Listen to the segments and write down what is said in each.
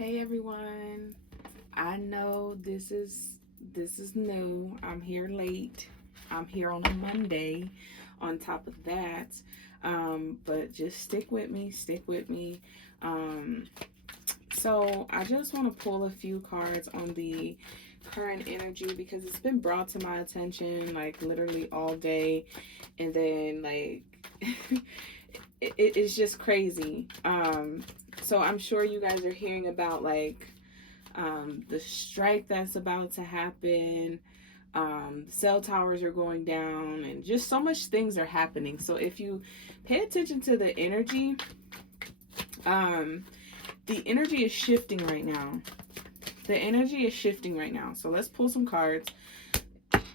Hey everyone. I know this is new. I'm here late. I'm here on a Monday on top of that. But just stick with me, stick with me. Um so I just want to pull a few cards on the current energy because it's been brought to my attention like literally all day, and then like it's just crazy. So I'm sure you guys are hearing about like the strike that's about to happen. Cell towers are going down, and just so much things are happening. So if you pay attention to um, the energy is shifting right now. The energy is shifting right now. So let's pull some cards.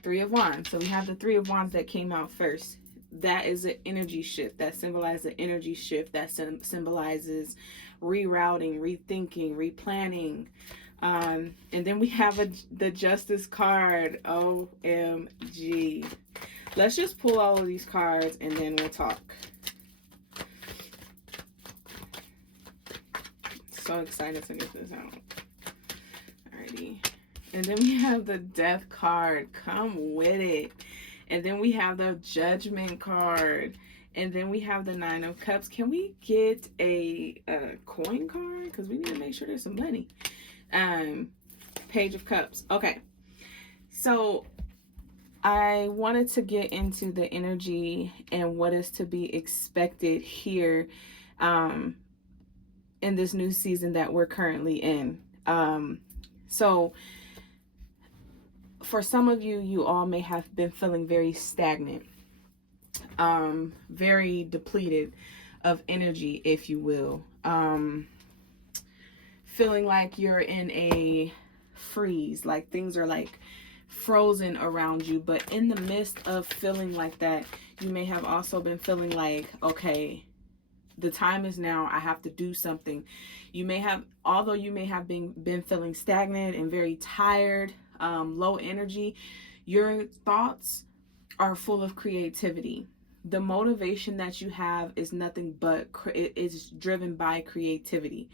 Three of Wands. So we have the Three of Wands that came out first. That is an energy shift. That symbolizes an energy shift. That symbolizes rerouting, rethinking, replanning. And then we have the Justice card. OMG. Let's just pull all of these cards and then we'll talk. So excited to get this out. Alrighty. And then we have the Death card. Come with it. And then we have the Judgment card. And then we have the Nine of Cups. Can we get a coin card? Because we need to make sure there's some money. Page of Cups. Okay. So I wanted to get into the energy and what is to be expected here in this new season that we're currently in. So for some of you, you all may have been feeling very stagnant, very depleted of energy, if you will. Feeling like you're in a freeze, like things are like frozen around you. But in the midst of feeling like that, you may have also been feeling like, okay, the time is now. I have to do something. You may have, although you may have been feeling stagnant and very tired, low energy, your thoughts are full of creativity. The motivation that you have is nothing but it is driven by creativity.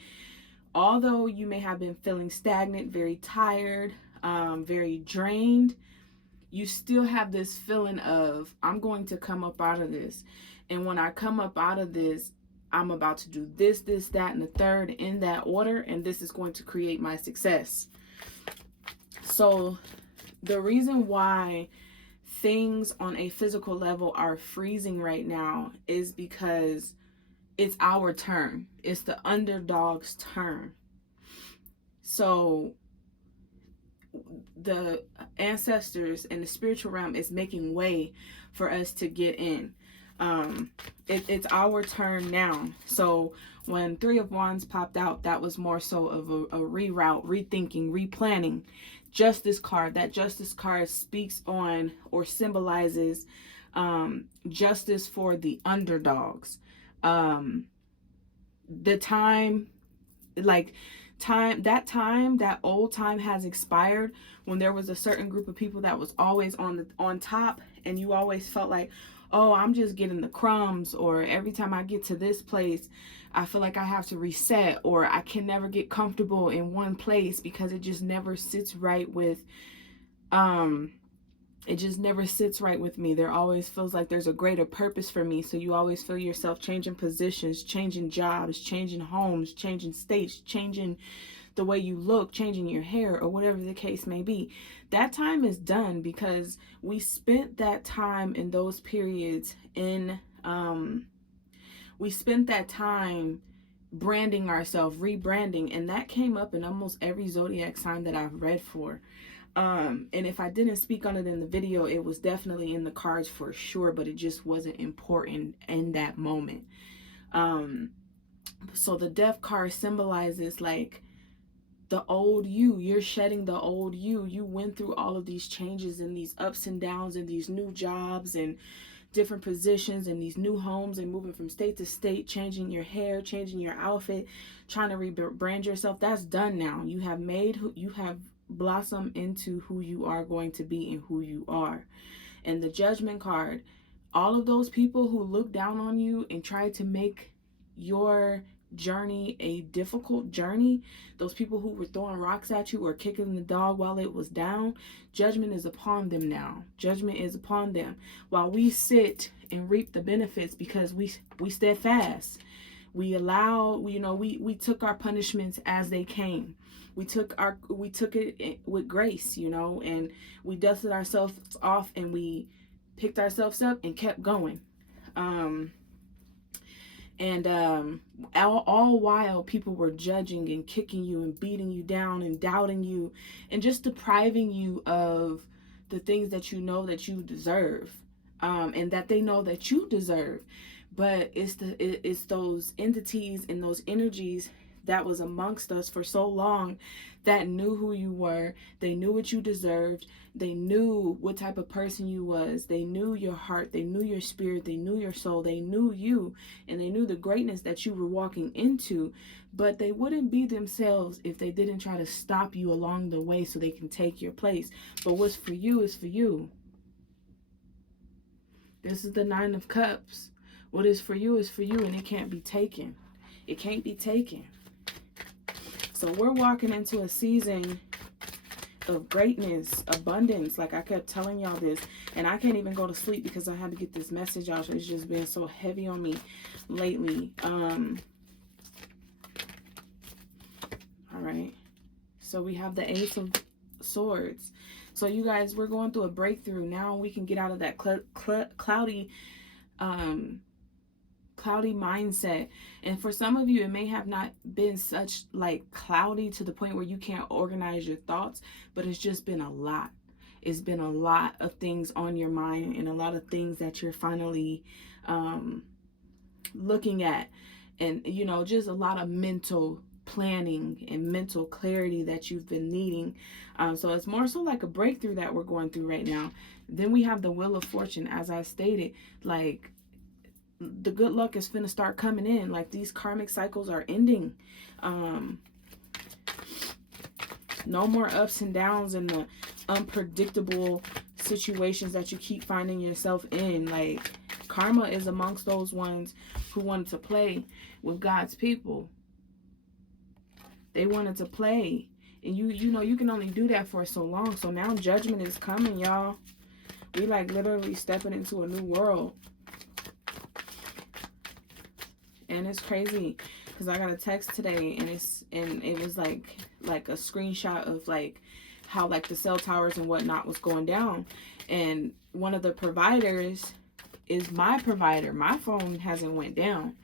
Although you may have been feeling stagnant, very tired, very drained, you still have this feeling of, I'm going to come up out of this. And when I come up out of this, I'm about to do this, that, and the third in that order. And this is going to create my success. So the reason why things on a physical level are freezing right now is because it's our turn. It's the underdog's turn. So the ancestors and the spiritual realm is making way for us to get in. It's our turn now. So when Three of Wands popped out, that was more so of a reroute, rethinking, replanning. Justice card. That Justice card speaks on or symbolizes justice for the underdogs. The time, like that old time has expired, when there was a certain group of people that was always on top, and you always felt like, oh, I'm just getting the crumbs, or every time I get to this place I feel like I have to reset, or I can never get comfortable in one place because it just never sits right with it just never sits right with me. There always feels like there's a greater purpose for me. So you always feel yourself changing positions, changing jobs, changing homes, changing states, changing the way you look, changing your hair, or whatever the case may be. That time is done because we spent that time in those periods in we spent that time branding ourselves, rebranding, and that came up in almost every zodiac sign that I've read for. And if I didn't speak on it in the video, it was definitely in the cards for sure, but it just wasn't important in that moment. So the Death card symbolizes like the old you. You're shedding the old you. You went through all of these changes and these ups and downs and these new jobs and different positions and these new homes and moving from state to state, changing your hair, changing your outfit, trying to rebrand yourself. That's done now. You have blossomed into who you are going to be and who you are. And the Judgment card, all of those people who look down on you and try to make your journey a difficult journey, those people who were throwing rocks at you or kicking the dog while it was down, judgment is upon them now. Judgment is upon them. While we sit and reap the benefits because we steadfast. We allowed, we took our punishments as they came. We took it with grace, and we dusted ourselves off and we picked ourselves up and kept going. All while people were judging and kicking you and beating you down and doubting you and just depriving you of the things that you know that you deserve, and that they know that you deserve. But it's those entities and those energies that was amongst us for so long that knew who you were. They knew what you deserved. They knew what type of person you was. They knew your heart. They knew your spirit. They knew your soul. They knew you, and they knew the greatness that you were walking into. But they wouldn't be themselves if they didn't try to stop you along the way so they can take your place. But what's for you is for you. This is the Nine of Cups. What is for you, and it can't be taken. It can't be taken. So we're walking into a season of greatness, abundance. Like I kept telling y'all this, and I can't even go to sleep because I had to get this message out. It's just been so heavy on me lately. All right. So we have the Ace of Swords. So you guys, we're going through a breakthrough. Now we can get out of that cloudy mindset. And for some of you, it may have not been such like cloudy to the point where you can't organize your thoughts, but it's just been a lot. It's been a lot of things on your mind and a lot of things that you're finally looking at, and just a lot of mental planning and mental clarity that you've been needing. So it's more so like a breakthrough that we're going through right now. Then we have the Wheel of Fortune. As I stated, like the good luck is finna start coming in. Like these karmic cycles are ending. No more ups and downs and the unpredictable situations that you keep finding yourself in. Like karma is amongst those ones who wanted to play with God's people. They wanted to play, and you can only do that for so long. So now judgment is coming, y'all. We like literally stepping into a new world. And it's crazy because I got a text today, and it was like a screenshot of like how like the cell towers and whatnot was going down, and one of the providers is my provider. My phone hasn't went down.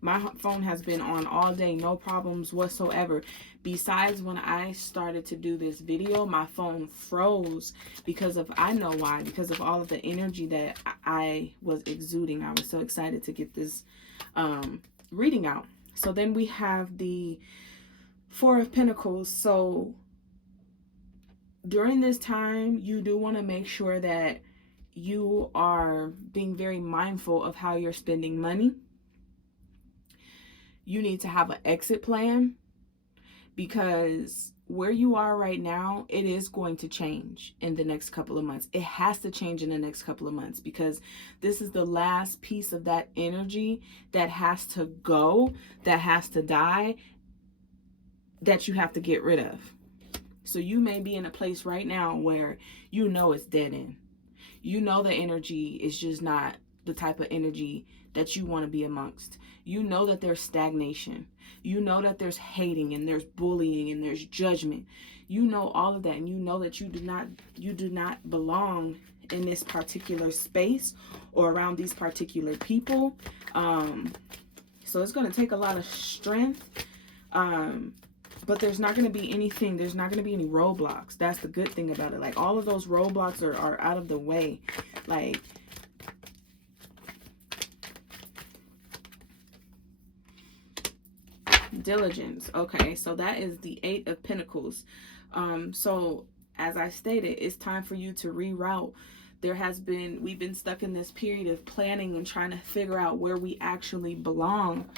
My phone has been on all day, no problems whatsoever. Besides, when I started to do this video, my phone froze because of, I know why, because of all of the energy that I was exuding. I was so excited to get this reading out. So then we have the Four of Pentacles. So during this time, you do want to make sure that you are being very mindful of how you're spending money. You need to have an exit plan, because where you are right now, it is going to change in the next couple of months. It has to change in the next couple of months, because this is the last piece of that energy that has to go, that has to die, that you have to get rid of. So you may be in a place right now where it's dead end. The energy is just not the type of energy that you want to be amongst. That there's stagnation. That there's hating and there's bullying and there's judgment. All of that, and that you do not belong in this particular space or around these particular people. So it's going to take a lot of strength. But there's not going to be anything. There's not going to be any roadblocks. That's the good thing about it. Like all of those roadblocks are out of the way. Like diligence. Okay, so that is the Eight of Pentacles. So as I stated, it's time for you to reroute. We've been stuck in this period of planning and trying to figure out where we actually belong.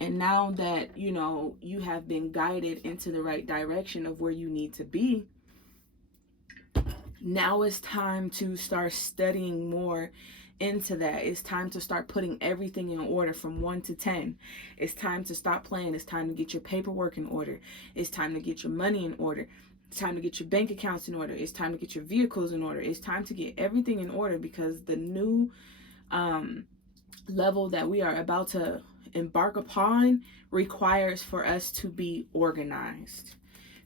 And now that, you have been guided into the right direction of where you need to be, now it's time to start studying more into that. It's time to start putting everything in order from 1 to 10. It's time to stop playing. It's time to get your paperwork in order. It's time to get your money in order. It's time to get your bank accounts in order. It's time to get your vehicles in order. It's time to get everything in order, because the new level that we are about to embark upon requires for us to be organized.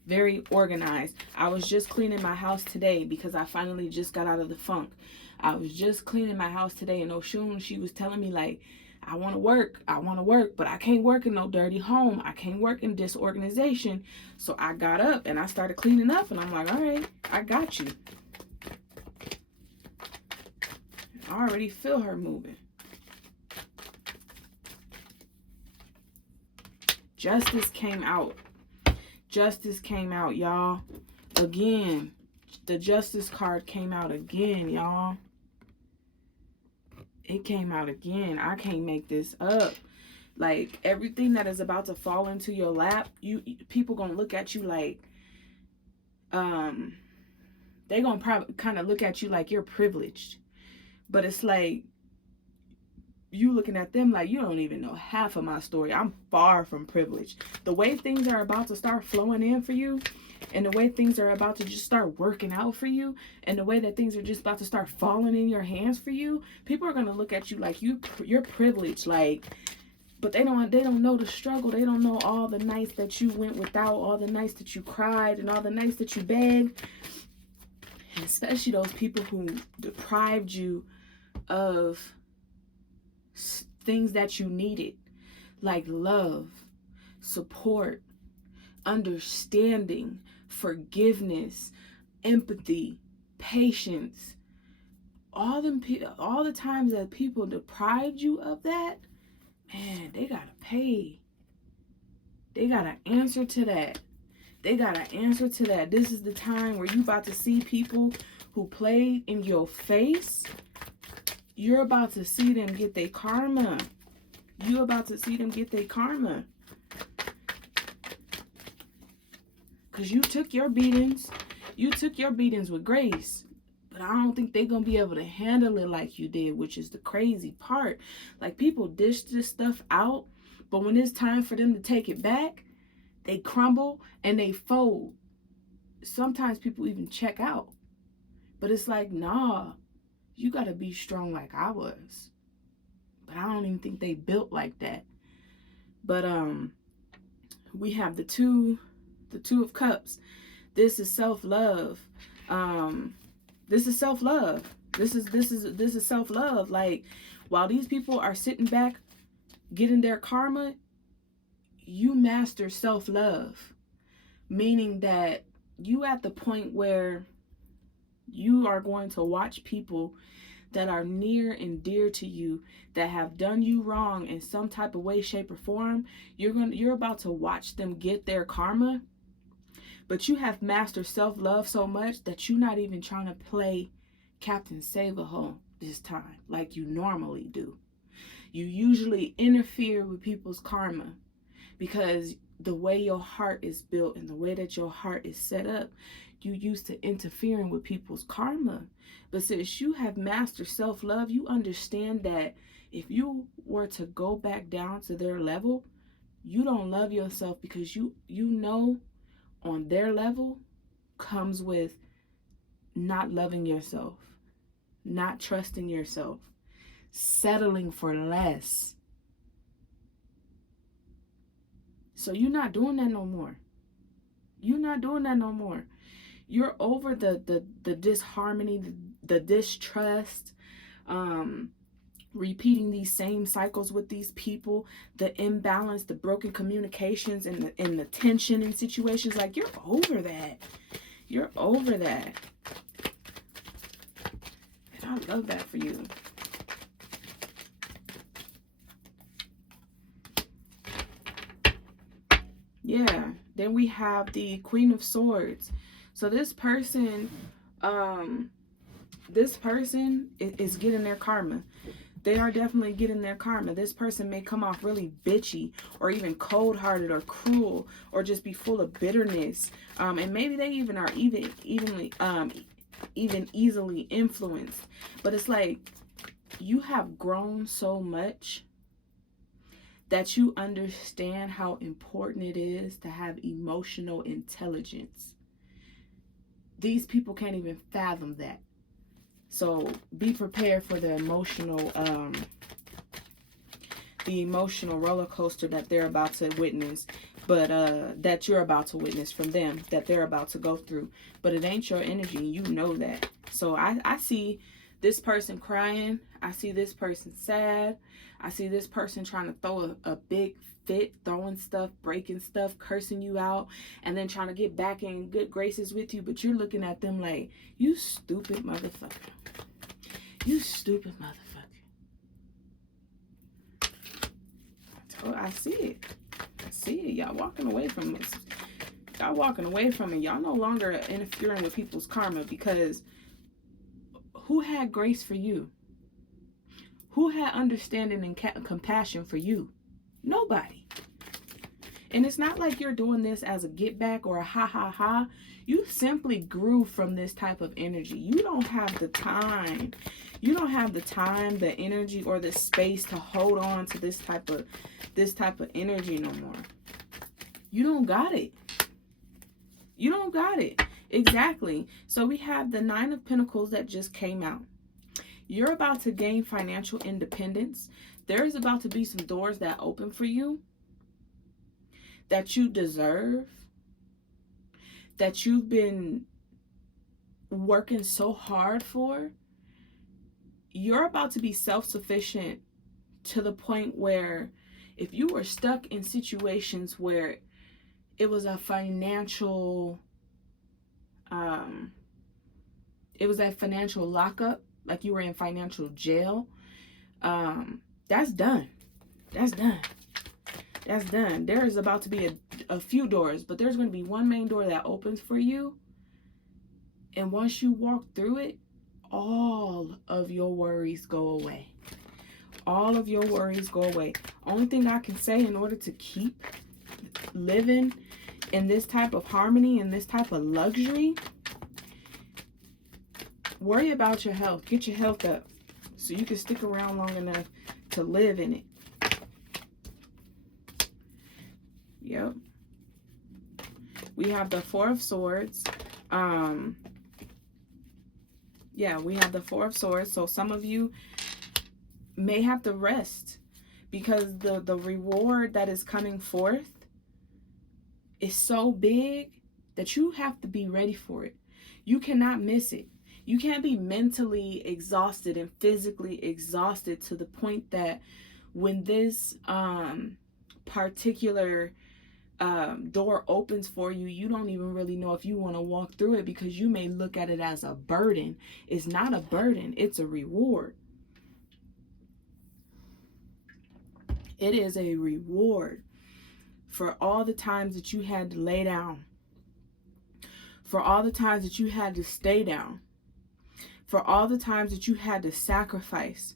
Very organized. I was just cleaning my house today because I finally just got out of the funk. I was just cleaning my house today, and Oshun, she was telling me, like, I want to work, but I can't work in no dirty home. I can't work in disorganization. So I got up and I started cleaning up, and I'm like, all right, I got you. I already feel her moving. Justice came out. Justice came out, y'all. Again, the justice card came out again, y'all. It came out again. I can't make this up. Like, everything that is about to fall into your lap, people gonna look at you like, they gonna probably kind of look at you like you're privileged. But it's like, you looking at them like, you don't even know half of my story. I'm far from privileged. The way things are about to start flowing in for you, and the way things are about to just start working out for you, and the way that things are just about to start falling in your hands for you, people are going to look at you like you're privileged. Like, but they don't know the struggle. They don't know all the nights that you went without, all the nights that you cried, and all the nights that you begged. And especially those people who deprived you of things that you needed, like love, support, understanding, forgiveness, empathy, patience. All the times that people deprived you of that, man, they gotta pay. They gotta answer to that. They gotta answer to that. This is the time where you about to see people who played in your face. You're about to see them get their karma. You're about to see them get their karma. Because you took your beatings. You took your beatings with grace. But I don't think they're going to be able to handle it like you did, which is the crazy part. Like, people dish this stuff out, but when it's time for them to take it back, they crumble and they fold. Sometimes people even check out. But it's like, nah, you got to be strong like I was. But I don't even think they built like that. But we have the two of cups. This is self-love. This is self-love. This is self-love. Like, while these people are sitting back getting their karma, you master self-love. Meaning that you at the point where you are going to watch people that are near and dear to you that have done you wrong in some type of way, shape, or form. You're about to watch them get their karma. But you have mastered self-love so much that you're not even trying to play Captain Save-A-Ho this time like you normally do. You usually interfere with people's karma because the way your heart is built and the way that your heart is set up, you used to interfering with people's karma. But since you have mastered self-love, you understand that if you were to go back down to their level, you don't love yourself, because you know on their level comes with not loving yourself, not trusting yourself, settling for less. So you're not doing that no more. You're not doing that no more. You're over the disharmony, the distrust, repeating these same cycles with these people, the imbalance, the broken communications, and the tension in situations. Like, you're over that. You're over that. And I love that for you. Yeah. Then we have the Queen of Swords. So this person is getting their karma. They are definitely getting their karma. This person may come off really bitchy or even cold-hearted or cruel or just be full of bitterness. And maybe they even are even easily influenced. But it's like, you have grown so much that you understand how important it is to have emotional intelligence. These people can't even fathom that. So be prepared for the emotional roller coaster that they're about to witness, but that you're about to witness from them, that they're about to go through. But it ain't your energy, you know that. So I see this person crying. I see this person sad. I see this person trying to throw a big fit, throwing stuff, breaking stuff, cursing you out, and then trying to get back in good graces with you. But you're looking at them like, you stupid motherfucker. You stupid motherfucker. Oh, I see it. I see it. Y'all walking away from this. Y'all walking away from it. Y'all no longer interfering with people's karma, because who had grace for you? Who had understanding and compassion for you? Nobody. And it's not like you're doing this as a get back or a ha ha ha. You simply grew from this type of energy. You don't have the time. You don't have the time, the energy, or the space to hold on to this type of energy no more. You don't got it. You don't got it. Exactly. So we have the Nine of Pentacles that just came out. You're about to gain financial independence. There is about to be some doors that open for you that you deserve, that you've been working so hard for. You're about to be self-sufficient to the point where if you were stuck in situations where it was a financial lockup, like you were in financial jail, that's done. That's done. That's done. There is about to be a few doors, but there's going to be one main door that opens for you. And once you walk through it, all of your worries go away. All of your worries go away. Only thing I can say, in order to keep living in this type of harmony and this type of luxury, worry about your health. Get your health up so you can stick around long enough to live in it. Yep. We have the Four of Swords. Yeah, we have the Four of Swords. So some of you may have to rest because the reward that is coming forth is so big that you have to be ready for it. You cannot miss it. You can't be mentally exhausted and physically exhausted to the point that when this particular door opens for you, you don't even really know if you want to walk through it, because you may look at it as a burden. It's not a burden, it's a reward. It is a reward for all the times that you had to lay down, for all the times that you had to stay down, for all the times that you had to sacrifice,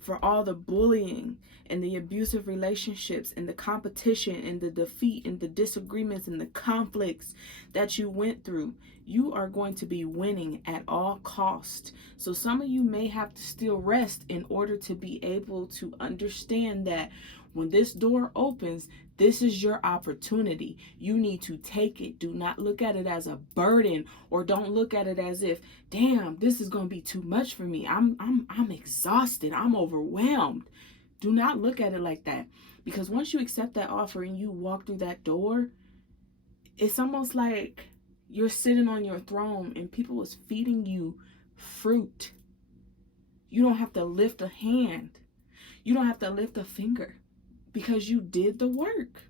for all the bullying and the abusive relationships and the competition and the defeat and the disagreements and the conflicts that you went through. You are going to be winning at all costs. So some of you may have to still rest in order to be able to understand that when this door opens, this is your opportunity. You need to take it. Do not look at it as a burden, or don't look at it as if, damn, this is going to be too much for me. I'm exhausted. I'm overwhelmed. Do not look at it like that, because once you accept that offer and you walk through that door, it's almost like you're sitting on your throne and people is feeding you fruit. You don't have to lift a hand. You don't have to lift a finger, because you did the work.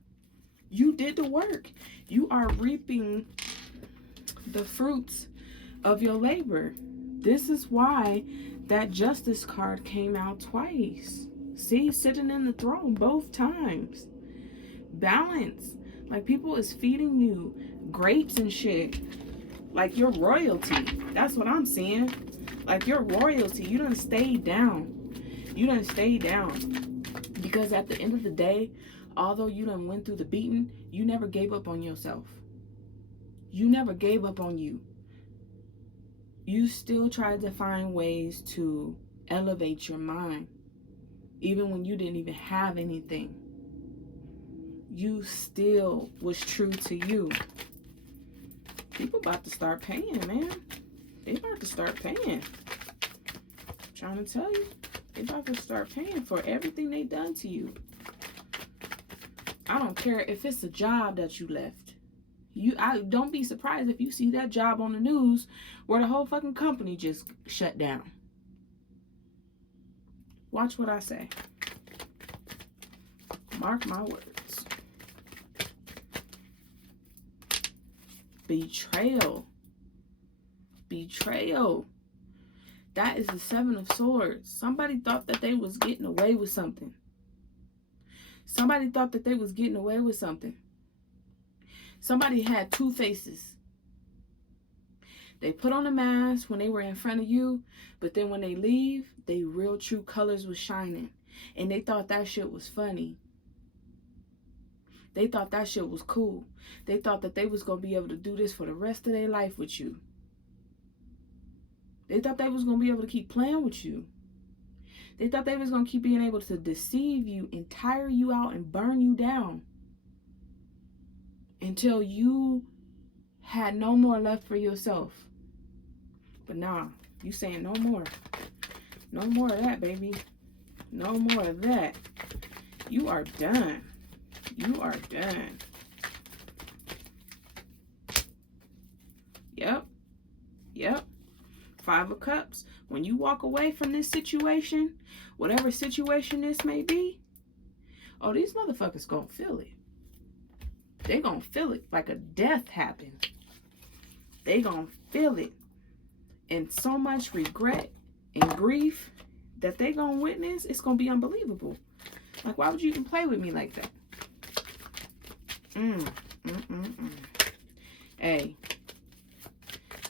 You did the work. You are reaping the fruits of your labor. This is why that Justice card came out twice. See, sitting in the throne both times. Balance. Like, people is feeding you grapes and shit. Like, you're royalty. That's what I'm seeing. Like, you're royalty. You done stayed down. You done stayed down. Because at the end of the day, although you done went through the beating, you never gave up on yourself. You never gave up on you. You still tried to find ways to elevate your mind. Even when you didn't even have anything, you still was true to you. People about to start paying, man. They about to start paying. I'm trying to tell you. They about to start paying for everything they done to you. I don't care if it's a job that you left. I don't be surprised if you see that job on the news where the whole fucking company just shut down. Watch what I say. Mark my words. Betrayal. Betrayal. That is the Seven of Swords. Somebody thought that they was getting away with something. Somebody thought that they was getting away with something. Somebody had two faces. They put on a mask when they were in front of you, but then when they leave, they real true colors was shining. And they thought that shit was funny. They thought that shit was cool. They thought that they was going to be able to do this for the rest of their life with you. They thought they was going to be able to keep playing with you. They thought they was going to keep being able to deceive you and tire you out and burn you down until you had no more left for yourself. But nah, you saying no more. No more of that, baby. No more of that. You are done. You are done. Yep. Yep. Five of Cups. When you walk away from this situation, whatever situation this may be, oh, these motherfuckers gonna feel it. They gonna feel it like a death happened. They gonna feel it. And so much regret and grief that they gonna witness, it's gonna be unbelievable. Like, why would you even play with me like that? Hey,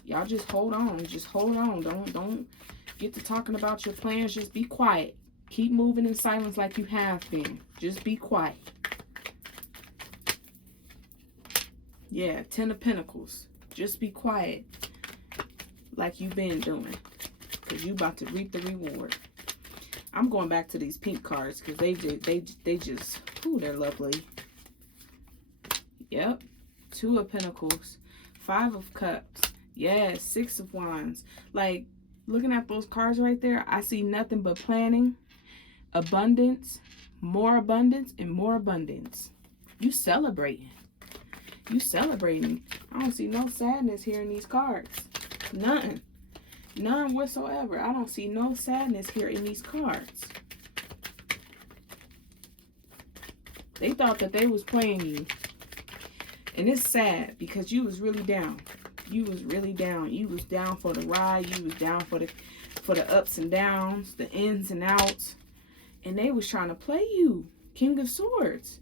y'all just hold on. Just hold on. Don't get to talking about your plans. Just be quiet. Keep moving in silence like you have been. Just be quiet. Yeah, 10 of Pentacles. Just be quiet like you've been doing, because you about to reap the reward. I'm going back to these pink cards because they just, ooh, they're lovely. Yep. 2 of Pentacles. 5 of Cups. Yes, 6 of Wands. Like, looking at those cards right there, I see nothing but planning, abundance, more abundance, and more abundance. You celebrating. You celebrating. I don't see no sadness here in these cards. None. None whatsoever. I don't see no sadness here in these cards. They thought that they was playing you. And it's sad because you was really down. You was really down. You was down for the ride. You was down for the ups and downs, the ins and outs. And they was trying to play you. King of Swords.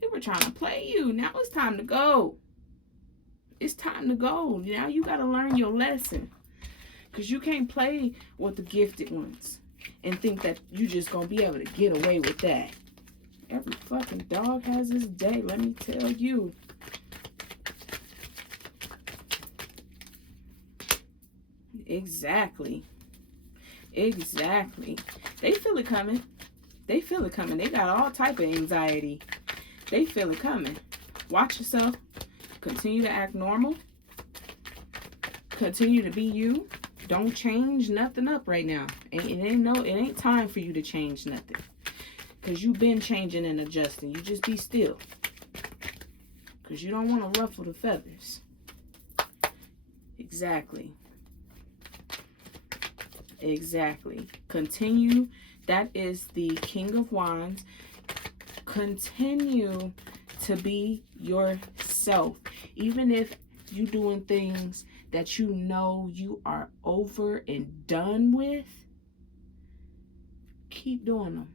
They were trying to play you. Now it's time to go. It's time to go. Now you got to learn your lesson. Because you can't play with the gifted ones and think that you just going to be able to get away with that. Every fucking dog has his day, let me tell you. Exactly. Exactly. They feel it coming. They feel it coming. They got all type of anxiety. They feel it coming. Watch yourself. Continue to act normal. Continue to be you. Don't change nothing up right now. It ain't time for you to change nothing. Because you've been changing and adjusting. You just be still. Because you don't want to ruffle the feathers. Exactly. Exactly. Continue. That is the King of Wands. Continue to be yourself. Even if you doing things that you know you are over and done with, keep doing them.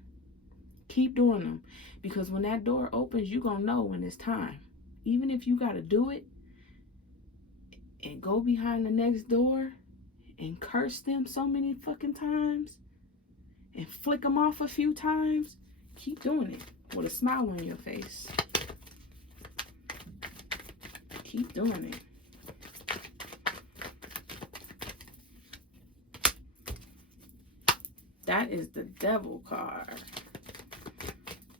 Keep doing them. Because when that door opens, you're going to know when it's time. Even if you got to do it and go behind the next door and curse them so many fucking times and flick them off a few times, keep doing it with a smile on your face. Keep doing it. That is the devil card.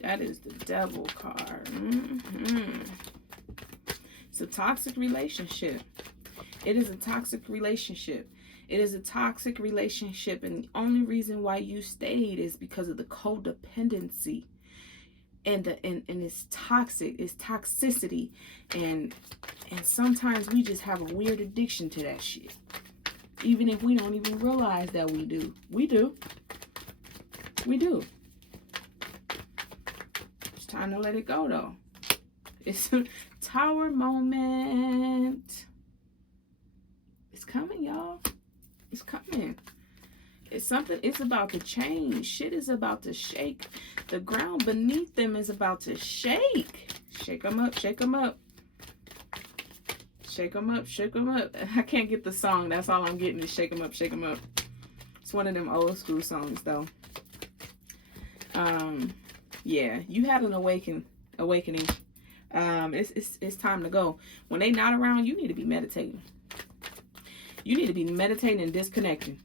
That is the devil card. It's a toxic relationship. It is a toxic relationship. It is a toxic relationship, and the only reason why you stayed is because of the codependency. And it's toxic. It's toxicity. And sometimes we just have a weird addiction to that shit. Even if we don't even realize that we do. We do. We do. It's time to let it go, though. It's a Tower moment. It's coming, y'all. It's coming. It's something. It's about to change. Shit is about to shake. The ground beneath them is about to shake. Shake them up. Shake them up. Shake them up. Shake them up. I can't get the song. That's all I'm getting is shake them up. Shake them up. It's one of them old school songs, though. Yeah, you had an awakening. It's time to go. When they not around, you need to be meditating. You need to be meditating and disconnecting.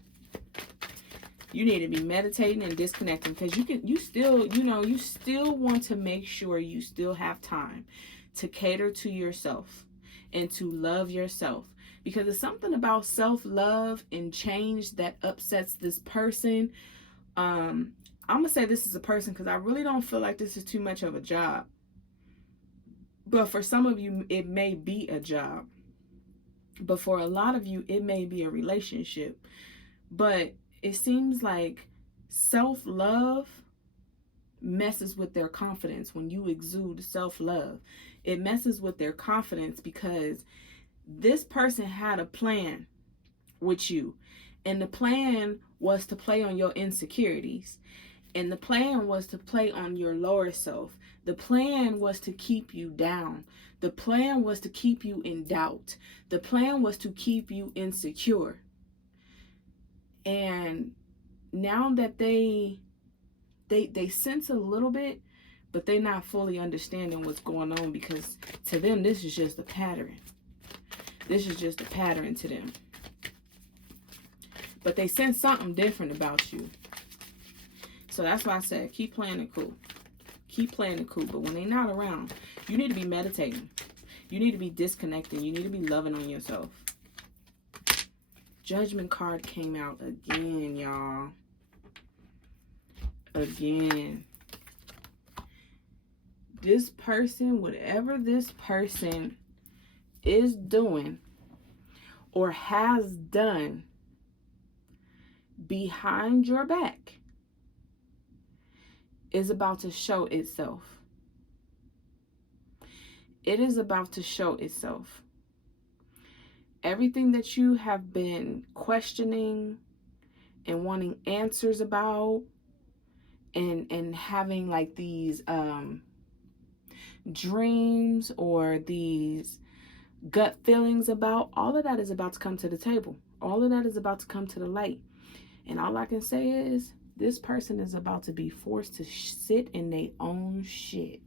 You need to be meditating and disconnecting, because you still want to make sure you still have time to cater to yourself and to love yourself, because it's something about self-love and change that upsets this person. I'm gonna say this is a person because I really don't feel like this is too much of a job, but for some of you it may be a job, but for a lot of you it may be a relationship. But it seems like self-love messes with their confidence. When you exude self-love, it messes with their confidence, because this person had a plan with you, and the plan was to play on your insecurities, and the plan was to play on your lower self. The plan was to keep you down. The plan was to keep you in doubt. The plan was to keep you insecure. And now that they sense a little bit, but they're not fully understanding what's going on, because to them this is just a pattern. This is just a pattern to them. But they sense something different about you. So that's why I said keep playing it cool. Keep playing it cool. But when they're not around, you need to be meditating. You need to be disconnecting. You need to be loving on yourself. Judgment card came out again, y'all. Again. This person, whatever this person is doing or has done behind your back, is about to show itself. It is about to show itself. Everything that you have been questioning and wanting answers about, and having like these dreams or these gut feelings about, all of that is about to come to the table. All of that is about to come to the light. And all I can say is this person is about to be forced to sit in their own shit.